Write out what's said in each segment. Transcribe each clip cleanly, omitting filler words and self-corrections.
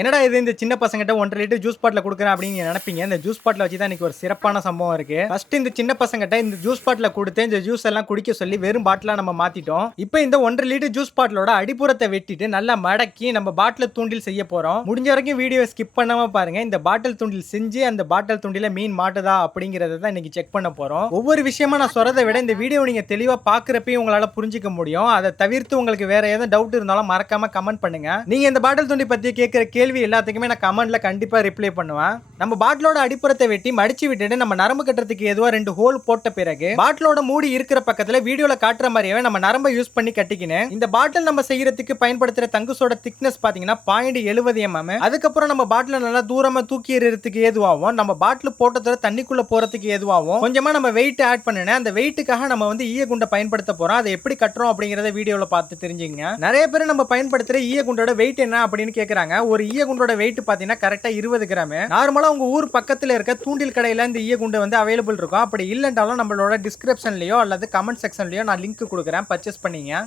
என்னடா இது இந்த சின்ன பசங்கிட்ட 1.5 லிட்டர் ஜூஸ் பாட்டில் குடுக்குறேன் அப்படின்னு நீங்க நினைப்பீங்க. இந்த ஜூஸ் பாட்டில வச்சு தான் இன்னைக்கு ஒரு சிறப்பான சம்பவம் இருக்கு. ஃபர்ஸ்ட் இந்த சின்ன பசங்கிட்ட இந்த ஜூஸ் பாட்டில குடுத்து இந்த ஜூஸ் எல்லாம் குடிக்க சொல்லி வெறும் பாட்டிலா நம்ம மாத்திட்டோம். இப்போ இந்த 1.5 லிட்டர் ஜூஸ் பாட்டிலோட அடிப்புறத்தை வெட்டிட்டு நல்லா மடக்கி நம்ம பாட்டில் தூண்டில் செய்ய போறோம். முடிஞ்ச வரைக்கும் வீடியோ ஸ்கிப் பண்ணாம பாருங்க. இந்த பாட்டில் தூண்டில் செஞ்சு அந்த பாட்டில் தூண்டில மீன் மாட்டுதா அப்படிங்கறத தான் இன்னைக்கு செக் பண்ண போறோம். ஒவ்வொரு விஷயமா நான் சொல்றதை விட இந்த வீடியோ நீங்க தெளிவா பாக்குறப்பே உங்களால புரிஞ்சிக்க முடியும். அதை தவிர்த்து உங்களுக்கு வேற ஏதாவது டவுட் இருந்தாலும் மறக்காம கமெண்ட் பண்ணுங்க. நீங்க இந்த பாட்டில் தூண்டி பத்தி கேட்கிற கேள்வி எல்லாத்துக்குமே நான் கமெண்ட்ல கண்டிப்பா ரிப்ளை பண்ணுவேன். நம்ம பாட்டிலோட அடிப்புறத்தை வெட்டி மடிச்சு விட்டுட்டு நம்ம நரம்பு கட்டுறதுக்கு ஏதுவா 2 ஹோல் போட்ட பிறகு பாட்டிலோட மூடி இருக்கிற பக்கத்துல வீடியோல காட்டுற மாதிரியே நம்ம நரம்பை யூஸ் பண்ணி கட்டிக்கினேன். இந்த பாட்டில் நம்ம செய்யறதுக்கு பயன்படுத்துற தங்குசோட திக்னஸ் பாத்தீங்கன்னா 0.70 mm. அதுக்கப்புறம் நம்ம பாட்டில நல்லா தூரமா தூக்கி எறிறதுக்கு ஏதுவாகும். நம்ம பாட்டில் போட்டதோட தண்ணிக்குள்ள போறதுக்கு ஏதுவாகும். கொஞ்சமா நம்ம வெயிட் ஆட் பண்ணினேன். அந்த வெயிட்டுக்காக நம்ம வந்து ஈய குண்டை பயன்படுத்த போறோம். அதை எப்படி கட்டுறோம் அப்படிங்கறத வீடியோல பார்த்து தெரிஞ்சுங்க. நிறைய பேர் நம்ம பயன்படுத்துற ஈய குண்டோட வெயிட் என்ன அப்படின்னு கேக்குறாங்க. ஒரு ஈய குண்டோட வெயிட் பாத்தீங்கன்னா கரெக்டா 20 கிராம். நார்மலா உங்க ஊர் பக்கத்துல இருக்க தூண்டில் கடையில இந்த ஈய குண்டு வந்து அவைலபிள் இருக்கும். அப்படி இல்லைன்றாலும் நம்மளோட டிஸ்கிரிப்ஷன்லயோ அல்லது கமெண்ட் செக்ஷன்லயோ நான் லிங்க் கொடுக்குறேன், பர்ச்சேஸ் பண்ணீங்க.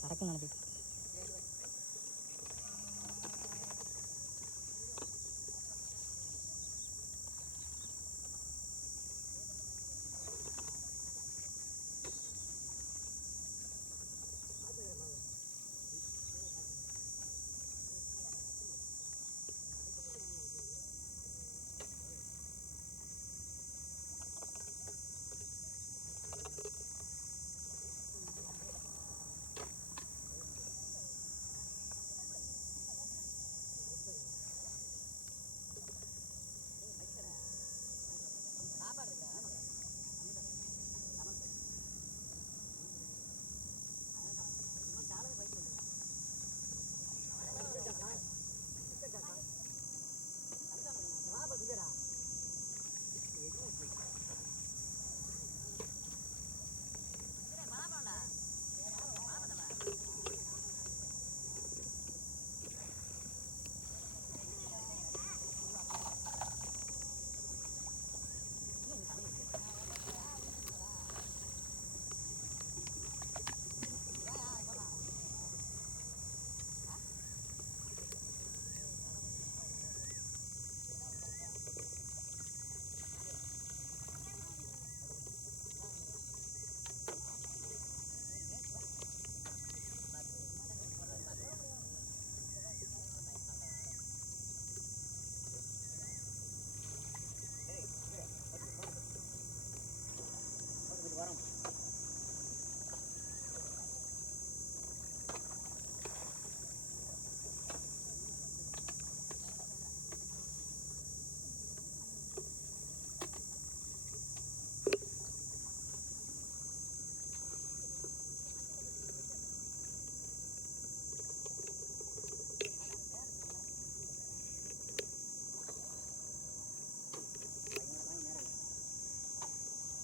சரக்கு நடக்குது.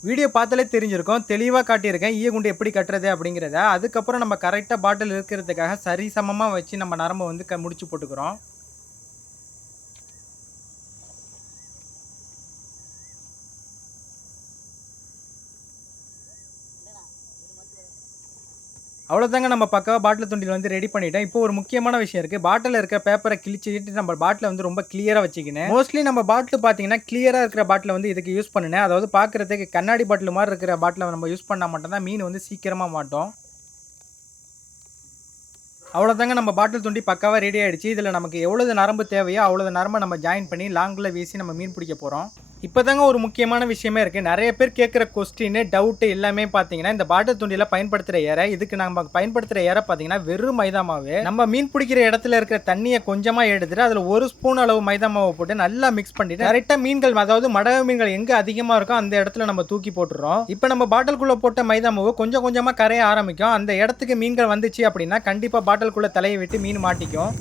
வீடியோ பார்த்தாலே தெரிஞ்சிருக்கும், தெளிவாக காட்டியிருக்கேன் ஈய குண்டு எப்படி கட்டுறது அப்படிங்கிறத. அதுக்கப்புறம் நம்ம கரெக்டாக பாட்டில் இருக்கிறதுக்காக சரி சமமாக வச்சு நம்ம நரம்பை வந்து முடிச்சு போட்டுக்கிறோம். அவ்வளோதாங்க, நம்ம பக்காவாக பாட்டில் துண்டில் வந்து ரெடி பண்ணிட்டோம். இப்போ ஒரு முக்கியமான விஷயம் இருக்குது. பாட்டில் இருக்க பேப்பரை கிழிச்சிட்டு நம்ம பாட்டில் வந்து ரொம்ப கிளியராக வச்சுக்கினேன். மோஸ்ட்லி நம்ம பாட்டில் பார்த்தீங்கன்னா கிளியராக இருக்கிற பாட்டில் வந்து இதுக்கு யூஸ் பண்ணினேன். அதாவது பார்க்குறதுக்கு கண்ணாடி பாட்டில் மாதிரி இருக்கிற பாட்டில் நம்ம யூஸ் பண்ணால் மட்டும்தான் மீன் வந்து சீக்கிரமாக மாட்டோம். அவ்வளோதாங்க, நம்ம பாட்டில் தூண்டி பக்காவாக ரெடி ஆகிடுச்சு. இதில் நமக்கு எவ்வளவு நரம்பு தேவையோ அவ்வளோ நரம்பை நம்ம ஜாயின் பண்ணி லாங்கில் வீசி நம்ம மீன் பிடிக்க போகிறோம். இப்போதாங்க ஒரு முக்கியமான விஷயமே இருக்குது. நிறைய பேர் கேட்குற கொஸ்டின் டவுட்டு எல்லாமே பார்த்தீங்கன்னா, இந்த பாட்டில் தூண்டியில் பயன்படுத்துகிற ஏரை, இதுக்கு நம்ம பயன்படுத்துகிற ஏரை பார்த்தீங்கன்னா வெறும் மைதா மாவு. நம்ம மீன் பிடிக்கிற இடத்துல இருக்கிற தண்ணியை கொஞ்சமாக எடுத்துட்டு அதில் 1 ஸ்பூன் அளவு மைதா மாவை போட்டு நல்லா மிக்ஸ் பண்ணிட்டு கரெக்டாக மீன்கள், அதாவது மடவை மீன்கள் எங்கே அதிகமாக இருக்கோ அந்த இடத்துல நம்ம தூக்கி போட்டுறோம். இப்போ நம்ம பாட்டிலுக்குள்ளே போட்ட மைதா மாவு கொஞ்சம் கொஞ்சமாக கரைய ஆரம்பிக்கும். அந்த இடத்துக்கு மீன்கள் வந்துச்சு அப்படின்னா கண்டிப்பாக பாட்டிலுக்குள்ளே தலையை விட்டு மீன் மாட்டிக்கும்.